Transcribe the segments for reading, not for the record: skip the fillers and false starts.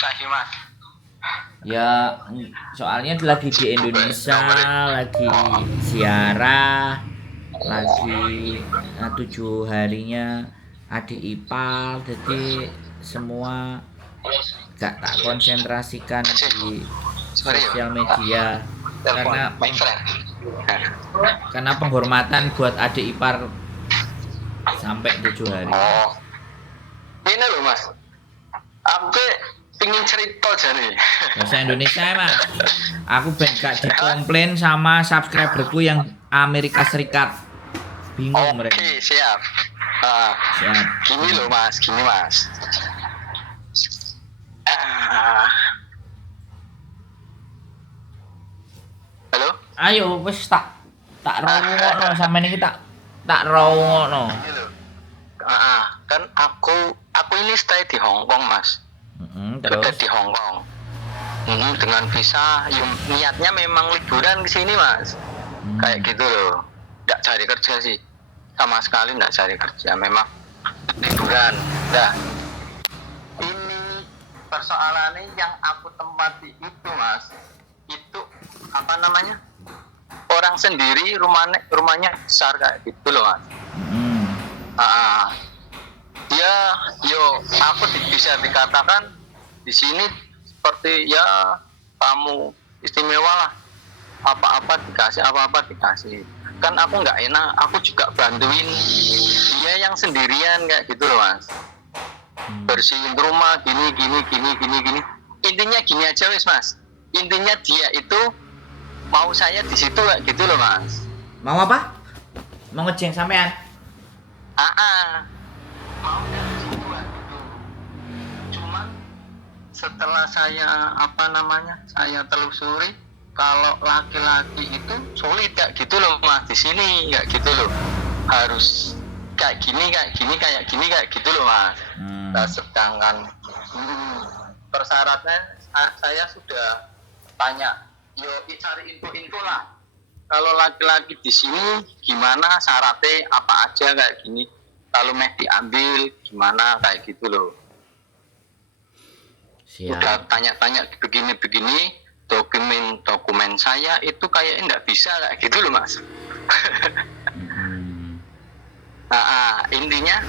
susah sih mas. Ya, soalnya lagi di Indonesia, lagi ziarah, lagi 7 harinya adik ipar, jadi semua gak tak konsentrasikan di Sorry ya, sosial media telepon karena my friend. karena penghormatan buat adik ipar sampai 7 hari. Oh, ini loh mas, aku pingin cerita jadi. Bahasa Indonesia ya mas. Aku ben gak dikomplain sama subscriberku yang Amerika Serikat. Bingung mereka. Oke, siap. Siap. Gini loh mas, gini mas. Halo? Ayo wis tak rungokno sampean iki tak rungokno. Gini loh. Kan aku ini stay di Hong Kong mas. Kerja Terus di Hong Kong. Dengan visa, niatnya memang liburan ke sini mas. Kayak gitu loh. Nggak cari kerja sih, sama sekali nggak cari kerja. Memang liburan. Nah, ini persoalannya yang aku tempati itu mas. Itu apa namanya? Orang sendiri rumahnya besar kayak gitu loh mas. Dia aku bisa dikatakan di sini seperti ya tamu istimewa lah, apa-apa dikasih. Kan aku nggak enak, aku juga bantuin dia yang sendirian kayak gitu loh mas, bersihin rumah gini. Intinya gini aja wis mas, intinya dia itu mau saya di situ kayak gitu loh mas. mau apa? Mau ngejeng sampean? Mau dari situ kayak gitu. Cuman setelah saya saya telusuri, kalau laki-laki itu sulit kayak gitu loh mas di sini kayak gitu loh, harus kayak gini kayak gitu loh mas. Nah, sedangkan persyaratan saya sudah tanya, cari info lah. Kalau laki-laki di sini gimana syaratnya apa aja kayak gini, kalau meh diambil gimana kayak gitu loh. Siap. Udah tanya-tanya begini, dokumen saya itu kayaknya nggak bisa kayak gitu loh mas. Intinya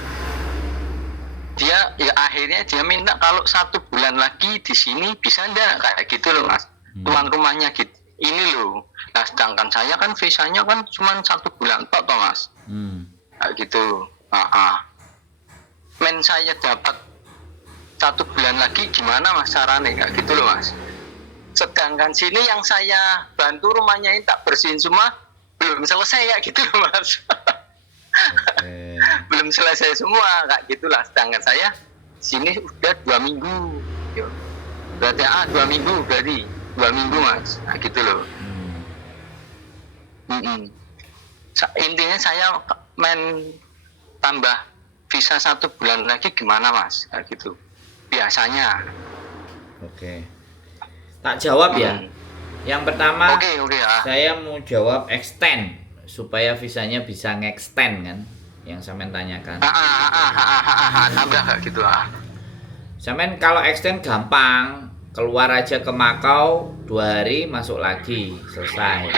akhirnya dia minta kalau 1 bulan lagi di sini bisa enggak kayak gitu loh mas. Tuan rumahnya gitu ini loh. Nah sedangkan saya kan visanya kan cuma 1 bulan toh mas. Kayak gitu. Men saya dapat 1 bulan lagi gimana mas caranya kayak gitu loh mas. Sedangkan sini yang saya bantu rumahnya ini tak bersihin semua belum selesai kayak gitu loh mas. Okay. Belum selesai semua kayak gitulah. Sedangkan saya sini udah 2 minggu. Berarti 2 minggu berarti 2 minggu mas. Nah gitu loh. Intinya saya tambah visa 1 bulan lagi gimana mas kayak gitu biasanya. Oke. Tak jawab ya. Yang pertama, Oke. saya mau jawab extend supaya visanya bisa nge-extend kan, yang sampean tanyakan. Tambah kayak gitu Sampean kalau extend gampang, keluar aja ke Makau 2 hari masuk lagi selesai.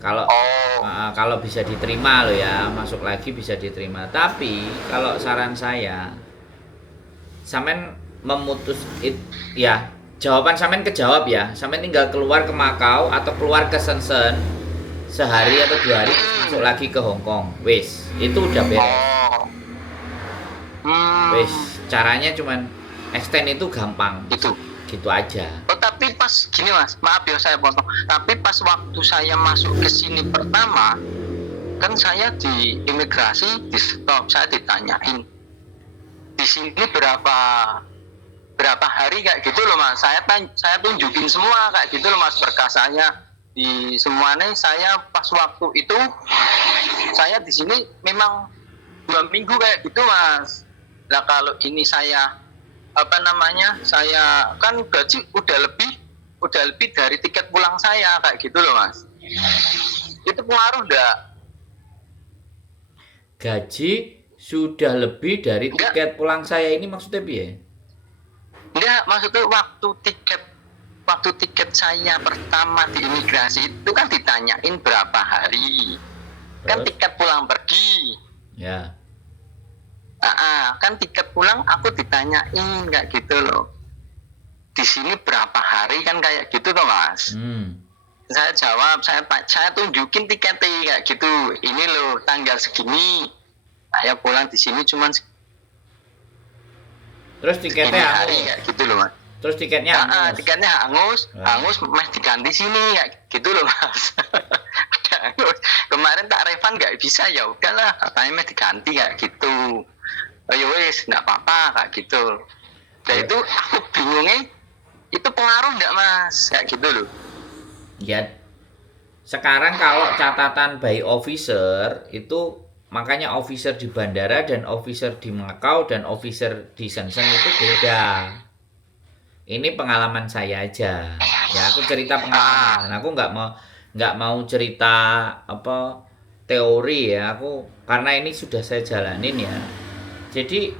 Kalau bisa diterima loh ya, masuk lagi bisa diterima. Tapi kalau saran saya, sampean ya jawaban sampean kejawab ya. Sampean tinggal keluar ke Makau atau keluar ke Shenzhen sehari atau 2 hari masuk lagi ke Hong Kong. Wis, itu udah beres. Wis, caranya cuman extend itu gampang. Gitu aja. Tapi pas gini mas, maaf ya saya potong. Tapi pas waktu saya masuk ke sini pertama, kan saya di imigrasi di stop, saya ditanyain di sini berapa hari kayak gitu loh mas. Saya tunjukin semua kayak gitu loh mas berkas saya di semuanya. Saya pas waktu itu saya di sini memang 2 minggu kayak gitu mas. Nah kalau ini saya saya kan gaji udah lebih dari tiket pulang saya kayak gitu loh mas. Itu pengaruh enggak? Gaji sudah lebih dari Enggak. tiket pulang saya ini maksudnya piye? Enggak, maksudnya waktu tiket saya pertama di imigrasi itu kan ditanyain berapa hari. Kan Terus? tiket pulang pergi. Ya. Kan tiket pulang aku ditanyain kayak gitu loh. Di sini berapa hari kan kayak gitu toh Mas. Saya jawab, saya tunjukin tiketnya kayak gitu. Ini loh tanggal segini. Saya pulang di sini cuman Terus segini tiketnya hari hangus. kayak gitu loh Mas. Terus tiketnya hangus. Tiketnya hangus, Ah. meh diganti sini kayak gitu loh Mas. Udah hangus. Kemarin tak refund nggak bisa, ya udahlah katanya meh diganti kayak gitu. Oh ya wes nggak apa-apa kayak gitu. Dan Ya. itu aku bingungnya itu pengaruh nggak Mas kayak gitu loh. Ya, sekarang kalau catatan by officer itu makanya officer di bandara dan officer di Macau dan officer di Shenzhen itu beda. Ini pengalaman saya aja. Ya, aku cerita pengalaman. Aku nggak mau cerita apa teori ya. Aku karena ini sudah saya jalanin ya. Jadi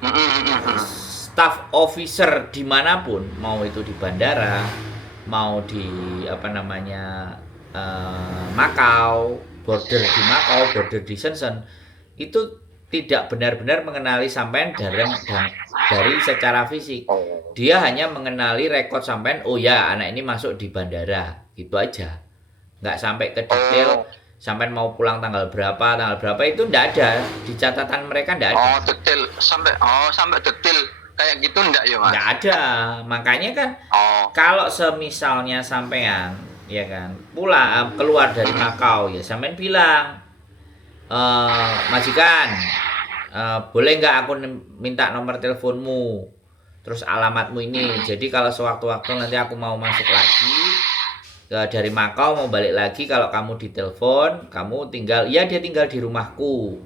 staff officer dimanapun, mau itu di bandara, mau di apa namanya Macau, border di Macau, border di Shenzhen, itu tidak benar-benar mengenali sampean dari secara fisik. Dia hanya mengenali rekod sampean, oh ya anak ini masuk di bandara, gitu aja. Nggak sampai ke detail, sampean mau pulang tanggal berapa itu nggak ada. Di catatan mereka nggak ada. Detail sampai detail kayak gitu enggak ya Mas? Nggak ada. Makanya kan kalau semisalnya sampean ya kan pulang keluar dari Macau ya sampean bilang majikan boleh nggak aku minta nomor teleponmu terus alamatmu ini, jadi kalau sewaktu-waktu nanti aku mau masuk lagi dari Macau mau balik lagi, kalau kamu ditelepon kamu tinggal, ya dia tinggal di rumahku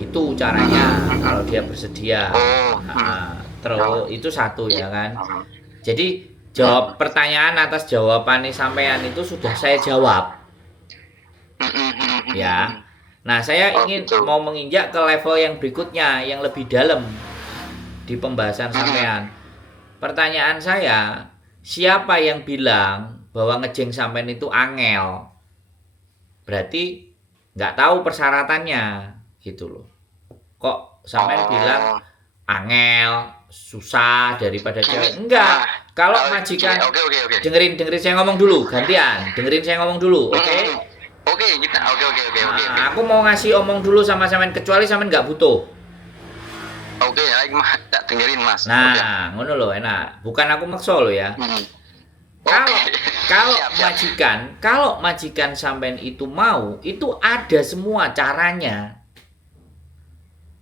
gitu caranya kalau dia bersedia. Terus itu satu ya kan. Jadi jawab pertanyaan atas jawaban nih sampean itu sudah saya jawab ya. Nah saya ingin mau menginjak ke level yang berikutnya yang lebih dalam di pembahasan sampean. Pertanyaan saya, siapa yang bilang bahwa ngejeng sampean itu angel? Berarti nggak tahu persyaratannya gitu loh. Kok sampean bilang angel susah daripada cewek? Enggak. Kalau majikan dengerin saya ngomong dulu, gantian. Dengerin saya ngomong dulu, oke? Oke. Aku mau ngasih omong dulu sama sampean kecuali sampean nggak butuh. Oke, ayo Mas, tak dengerin Mas. Nah, ngono loh enak. Bukan aku maksa lo ya. Kalau majikan sampean itu mau, itu ada semua caranya.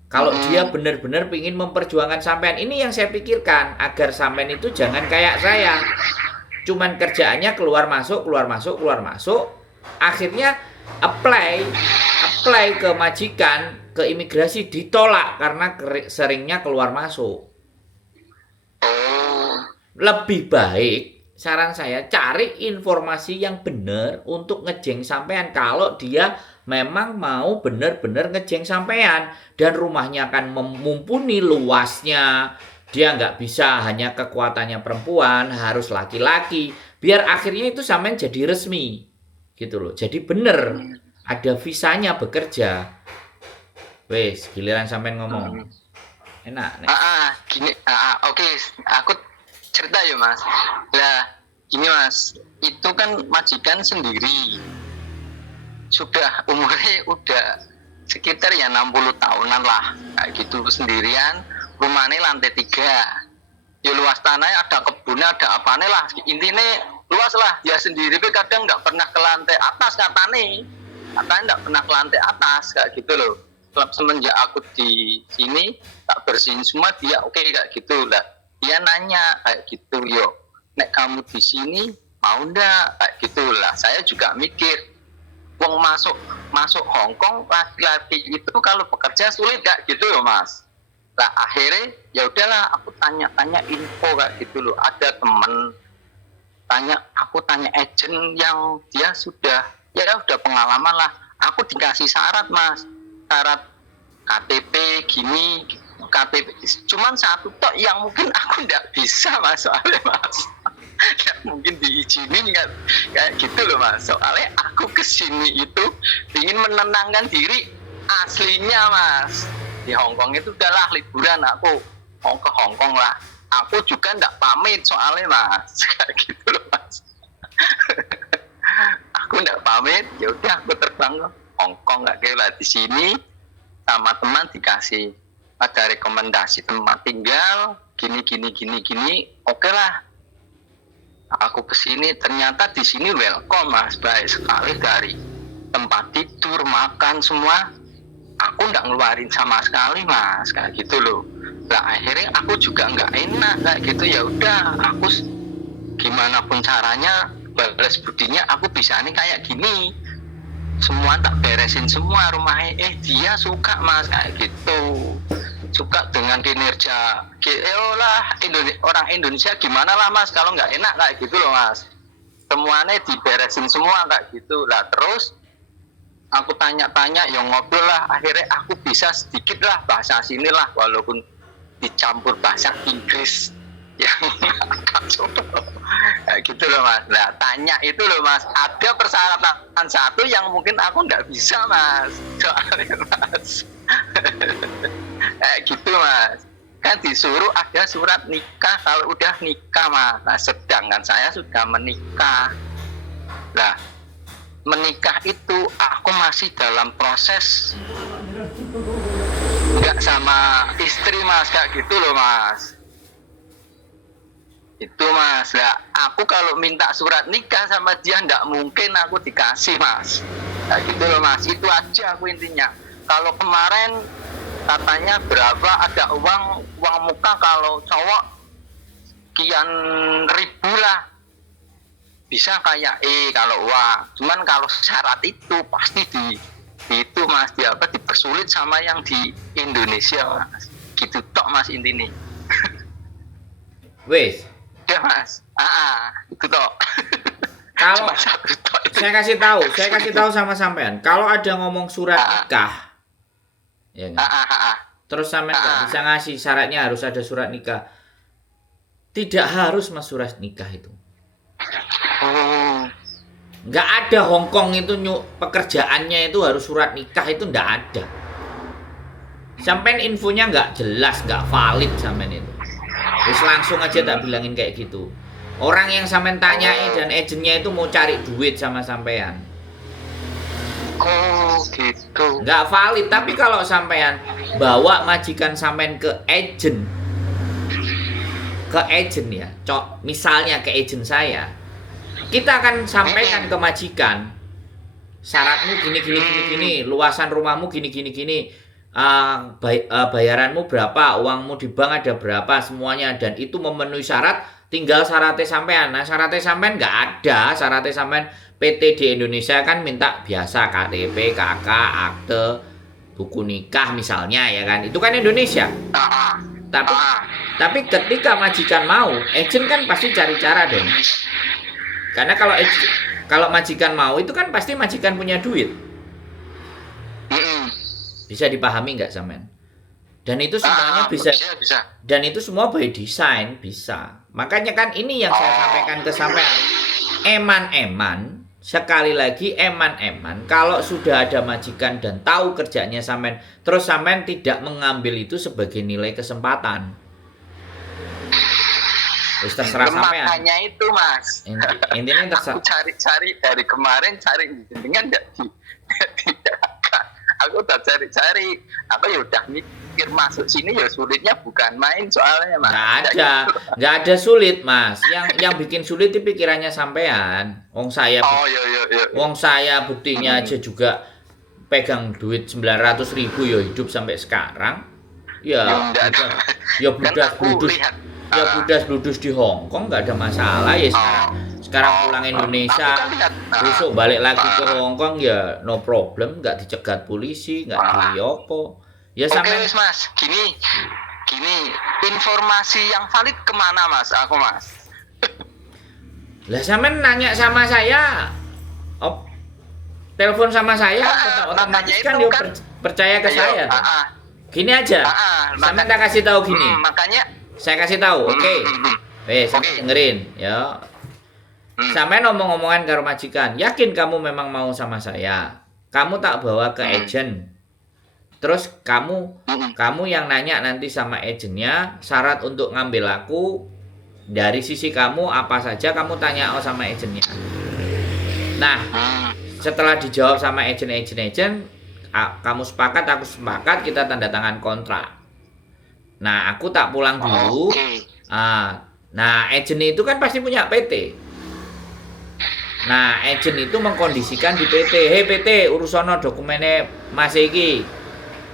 Kalau dia benar-benar ingin memperjuangkan sampean, ini yang saya pikirkan agar sampean itu jangan kayak saya. Cuman kerjaannya keluar masuk. Akhirnya apply ke majikan, ke imigrasi ditolak karena seringnya keluar masuk. Lebih baik saran saya cari informasi yang benar untuk ngejeng sampean kalau dia memang mau benar-benar ngejeng sampean dan rumahnya akan mumpuni luasnya. Dia nggak bisa hanya kekuatannya perempuan, harus laki-laki. Biar akhirnya itu sampean jadi resmi. Gitu loh. Jadi bener ada visanya bekerja. Wes, giliran sampean ngomong. Enak nih. Gini, oke, aku cerita ya Mas. Lah, gini Mas, itu kan majikan sendiri. Sudah umurnya udah sekitar ya 60 tahunan lah. Kayak gitu sendirian, rumahnya lantai 3. Ya luas tanahnya ada kebunnya, ada apanya lah. Intinya luas lah. Dia sendiri tapi kadang nggak pernah ke lantai atas katanya nggak pernah ke lantai atas kayak gitu loh. Semenjak aku di sini tak bersihin semua, dia oke kayak gitu lah. Dia nanya kayak gitu, yo nek kamu di sini mau ndak kayak gitulah. Saya juga mikir, wong masuk Hong Kong laki-laki itu kalau bekerja sulit gak gitu loh Mas. Lah akhirnya ya udahlah aku tanya info kayak gitu loh. Ada temen aku tanya agent yang dia sudah pengalaman lah. Aku dikasih syarat Mas, syarat KTP gini, KTP cuman satu tok yang mungkin aku nggak bisa mas, soalnya mas nggak mungkin diizinin kan, kayak gitu loh mas. Soalnya aku kesini itu ingin menenangkan diri aslinya mas. Di Hongkong itu udahlah liburan, aku mau ke Hongkong lah, aku juga nggak pamit soalnya mas kayak gitu loh mas. Aku nggak pamit, ya udah aku terbang ke Hongkong, nggak kira di sini sama teman dikasih ada rekomendasi tempat tinggal gini, oke lah. Aku kesini ternyata di sini welcome mas, baik sekali, dari tempat tidur, makan semua aku nggak ngeluarin sama sekali mas, kayak gitu loh. Lah akhirnya aku juga nggak enak kayak gitu, ya udah aku gimana pun caranya balas budinya, aku bisa nih kayak gini, semua tak beresin semua rumahnya. Dia suka mas kayak gitu, suka dengan kinerja lah orang Indonesia gimana lah mas kalau nggak enak kayak gitu loh mas, semuanya diberesin semua kayak gitu lah. Terus aku tanya-tanya, yang ngobrol lah, akhirnya aku bisa sedikit lah bahasa sini lah, walaupun dicampur bahasa Inggris yang kacau kayak gitu loh mas. Nah tanya itu loh mas, ada persyaratan satu yang mungkin aku nggak bisa mas, soalnya mas kayak gitu mas, kan disuruh ada surat nikah kalau udah nikah mas. Nah sedangkan saya sudah menikah. Nah menikah itu aku masih dalam proses nggak sama istri mas, kayak gitu loh mas. Itu mas, lah aku kalau minta surat nikah sama dia nggak mungkin aku dikasih mas, kayak gitu loh mas. Itu aja aku intinya. Kalau kemarin katanya berapa ada uang muka kalau cowok sekian ribu lah bisa kayak kalau uang. Cuman kalau syarat itu pasti itu mas, dipersulit sama yang di Indonesia mas, gitu tok mas intinya. Wes, ya mas, itu tok. kalau itu. saya kasih tahu sama sampean, kalau ada ngomong surat nikah, ya kan? Terus sampean nggak bisa ngasih syaratnya harus ada surat nikah. Tidak harus mas surat nikah itu. Nggak ada Hongkong itu pekerjaannya itu harus surat nikah, itu nggak ada. Sampean infonya nggak jelas, nggak valid sampean itu. Terus langsung aja tak bilangin kayak gitu. Orang yang sampean tanyai dan agennya itu mau cari duit sama sampean. Oh gitu. Nggak valid. Tapi kalau sampean bawa majikan sampean ke agen ya, misalnya ke agen saya, kita akan sampaikan ke majikan syaratmu gini, luasan rumahmu gini, bayaranmu berapa, uangmu di bank ada berapa, semuanya, dan itu memenuhi syarat. Tinggal syaratnya sampean. Nah syaratnya sampean nggak ada. Syaratnya sampean PT di Indonesia kan minta biasa KTP, KK, akte, buku nikah misalnya, ya kan, itu kan Indonesia. Tapi ketika majikan mau, agen kan pasti cari cara dong. Karena kalau majikan mau itu kan pasti majikan punya duit. Bisa dipahami nggak sampean? Dan itu semuanya bisa. Dan itu semua by design bisa. Makanya kan ini yang saya sampaikan ke sampean. Eman-eman, sekali lagi eman-eman, kalau sudah ada majikan dan tahu kerjanya sampean, terus sampean tidak mengambil itu sebagai nilai kesempatan. Terserah sampean. Makanya itu mas. Intinya terserah. Aku cari dari kemarin, cari dengan tidak. Aku udah cari. Aku ya udah mikir masuk sini ya sulitnya bukan main soalnya mas. Nggak ada sulit mas. Yang bikin sulit itu pikirannya sampean. Wong saya. Wong saya buktinya aja juga pegang duit 900.000 ya hidup sampai sekarang. Ya budas bludus di Hongkong nggak ada masalah ya sekarang pulang Indonesia besok balik lagi ke Hongkong ya no problem, nggak dicegat polisi, nggak diopo ya. Sampai mas gini informasi yang valid kemana mas aku mas? Lah sampean nanya sama saya, telepon sama saya, otomatis kan dia percaya ke saya. Gini aja. Sampean tak kasih tahu gini. Makanya Saya kasih tahu, oke. Sampean dengerin ya. Sampean ngomong-ngomongan karo majikan, yakin kamu memang mau sama saya? Kamu tak bawa ke agent. Terus kamu yang nanya nanti sama agennya, syarat untuk ngambil aku dari sisi kamu apa saja kamu tanya sama agennya. Nah, setelah dijawab sama agent, kamu sepakat, aku sepakat, kita tanda tangan kontrak. Nah, aku tak pulang dulu. Nah, agent itu kan pasti punya PT. Nah, agent itu mengkondisikan di PT, "Hei PT, urusono dokumennya Mas iki.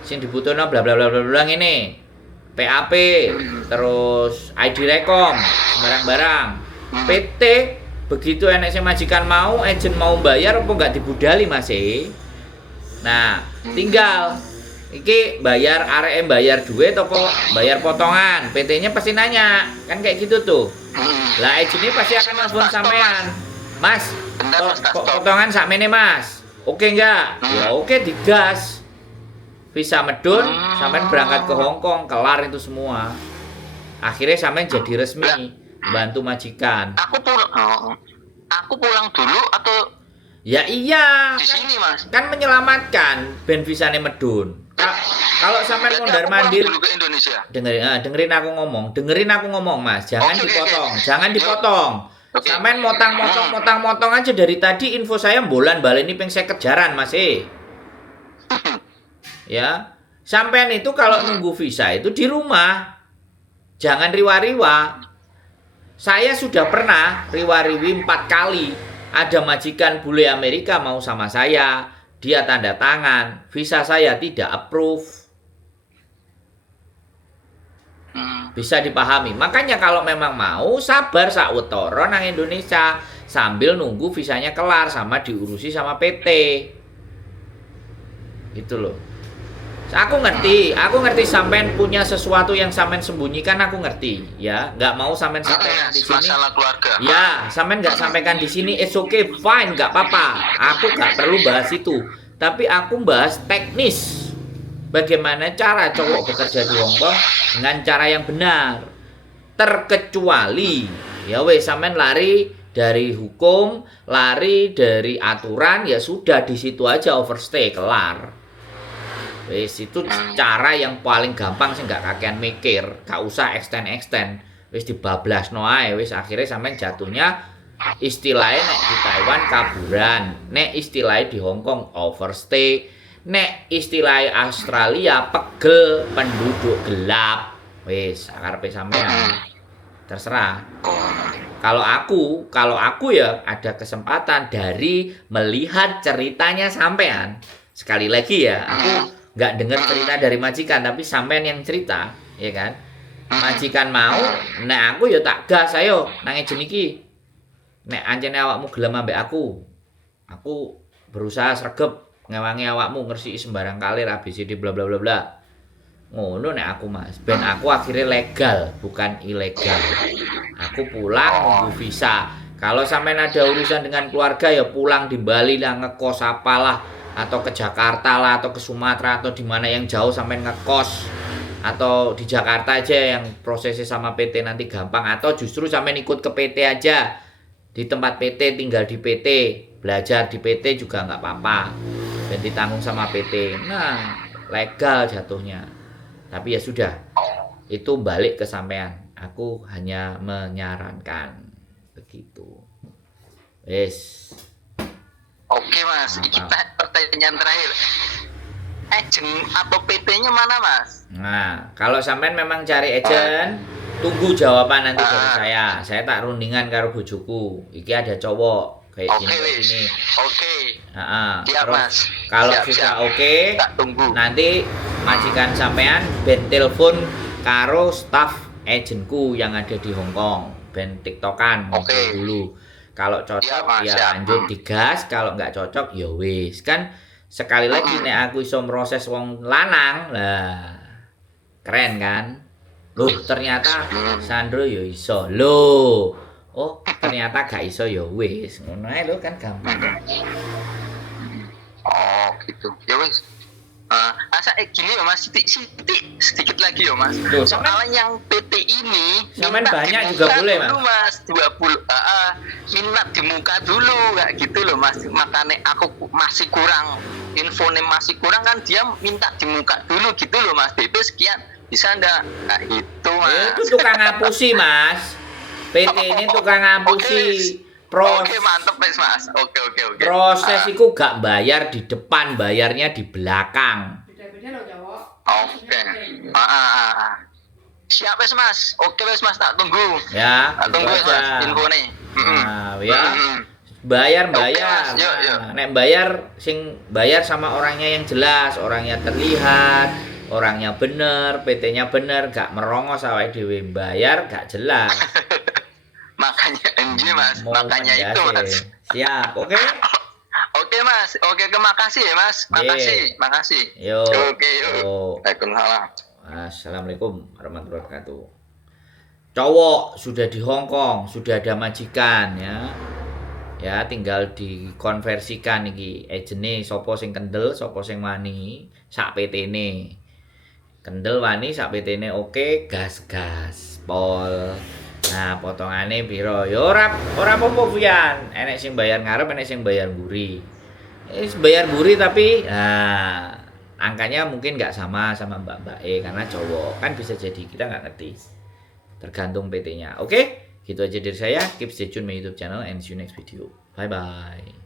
Sing dibutuhno bla bla bla bla bla ngene. PAP, terus ID Rekom, barang-barang." PT begitu enek sing majikan mau, agent mau bayar apa enggak dibudali Mas e. Nah, tinggal iki bayar RM bayar duit apa bayar potongan. PT-nya pasti nanya, kan kayak gitu tuh. Lah agentnya pasti akan nelfon sampean. "Mas, potongan sakmene Mas. Oke enggak?" Ya oke, digas. Visa medun, sampean berangkat ke Hong Kong, kelar itu semua. Akhirnya sampean jadi resmi bantu majikan. Aku pulang dulu atau Ya iya, di sini Mas? kan menyelamatkan ben visane medun. Kalau sampean mondar mandir dulu ke Indonesia. dengerin aku ngomong Mas, jangan Oke, dipotong, oke. jangan dipotong. Oke. Sampean motong aja dari tadi info saya bolan baleni ping 50 jaran Mas Ya. Sampean itu kalau nunggu visa itu di rumah. Jangan riwa-riwa. Saya sudah pernah riwa-riwi 4 kali. Ada majikan bule Amerika mau sama saya, dia tanda tangan, visa saya tidak approve. Bisa dipahami. Makanya kalau memang mau sabar sakwetara nang Indonesia sambil nunggu visanya kelar sama diurusi sama PT. Gitu loh. Aku ngerti sampean punya sesuatu yang sampean sembunyikan, aku ngerti, ya. Nggak mau sampean sampaikan di sini. Masalah keluarga. Ya, sampean nggak sampaikan di sini, it's okay, fine, nggak apa-apa. Aku nggak perlu bahas itu. Tapi aku bahas teknis. Bagaimana cara cowok bekerja di Hong Kong dengan cara yang benar. Terkecuali, ya wes sampean lari dari hukum, lari dari aturan, ya sudah di situ aja overstay, kelar. Wis itu cara yang paling gampang sih, nggak kakean mikir, gak usah extend. Wis dibablasno ae, wis akhirnya sampean jatuhnya istilahnya nek di Taiwan kaburan, nek istilahnya di Hong Kong overstay, nek istilahnya Australia pegel penduduk gelap. Wis karepe sampean. Terserah. Kalau aku ya ada kesempatan dari melihat ceritanya sampean. Sekali lagi ya, aku nggak dengar cerita dari majikan, tapi sampean yang cerita, ya kan? Majikan mau, nek aku ya tak gas ayo nang ejen iki. Nek ancene awakmu gelem ambek aku berusaha sregep ngewangi awakmu ngresiki sembarang kalir ABCD bla bla bla bla. Ngono nek aku Mas, ben aku akhirnya legal bukan ilegal. Aku pulang nunggu visa. Kalau sampean ada urusan dengan keluarga ya pulang di Bali lah, ngekos apalah, atau ke Jakarta lah, atau ke Sumatera, atau di mana yang jauh sampai ngekos, atau di Jakarta aja yang prosesnya sama PT nanti gampang, atau justru sampai ikut ke PT aja, di tempat PT, tinggal di PT, belajar di PT juga nggak apa-apa, dan ditanggung sama PT. Nah, legal jatuhnya. Tapi ya sudah, itu balik ke sampean. Aku hanya menyarankan begitu. Yes. Oke Mas, kita pertanyaan terakhir. Agent atau PT-nya mana Mas? Nah, kalau sampean memang cari agent, tunggu jawaban nanti dari saya. Saya tak rundingan karo bojoku. Iki ada cowok kayak gini kayak gini. Oke. Siap Terus, Mas. Kalau siap, sudah siap. oke, Tak tunggu. nanti majikan sampean ben telepon karo staff agentku yang ada di Hong Kong. Ben tiktokan ngobrol dulu. Kalau cocok ya lanjut digas, kalau nggak cocok ya wis. Kan sekali lagi nek aku iso proses wong lanang, lah keren kan? Loh, ternyata Sandro ya iso. Loh. Oh, ternyata gak iso ya wis. Ngono ae lho kan gampang. Oh, gitu. Ya wis. masa gini ya Mas, sedikit lagi ya Mas. Tuh, Soalnya yang PT ini Sampean minta banyak di juga muka boleh, dulu, Mas. 20 minat di muka dulu kayak gitu loh Mas. Makanya aku masih kurang infonya, masih kurang kan, dia minta di muka dulu gitu loh Mas. DP sekian bisa ndak kayak gitu Mas. Itu tukang ngapusi, Mas. PT ini tukang ngapusi. Oke, mantep Mas. Oke. Proses itu gak bayar di depan, bayarnya di belakang. Beda-beda loh, Jawa. Oke. Siap Mas. Oke Mas, tak tunggu. Ya, Tak tunggu itu Mas aja. info nih. Nah, ya. Bayar. Oke, Mas. Yuk. Nah, nek bayar sama orangnya yang jelas, orangnya terlihat, orangnya bener, PT-nya bener, gak merongos awake dhewe. Bayar gak jelas. Makanya NJ Mas, Mau makanya itu Mas. mendase. Siap, oke? Oke Mas, oke, makasih ya Mas. Makasih. Yo. Oke, yuk. Waalaikumsalam. Assalamualaikum warahmatullahi wabarakatuh. Cowok sudah di Hong Kong, sudah ada majikan ya. Ya, tinggal dikonversikan iki ejene sapa sing kendel, sapa sing wani, sak PT-ne. Kendel wani sak PT-ne oke, gas pol. Nah, potongane piro? Ya ora apa-apa Fian. Enek sing bayar ngarep, enek sing bayar mburi. Bayar mburi tapi angkanya mungkin nggak sama mbak-mbak karena cowok. Kan bisa jadi kita nggak ngerti. Tergantung PT-nya. Oke? Gitu aja dari saya. Keep stay tune my YouTube channel and see you next video. Bye bye.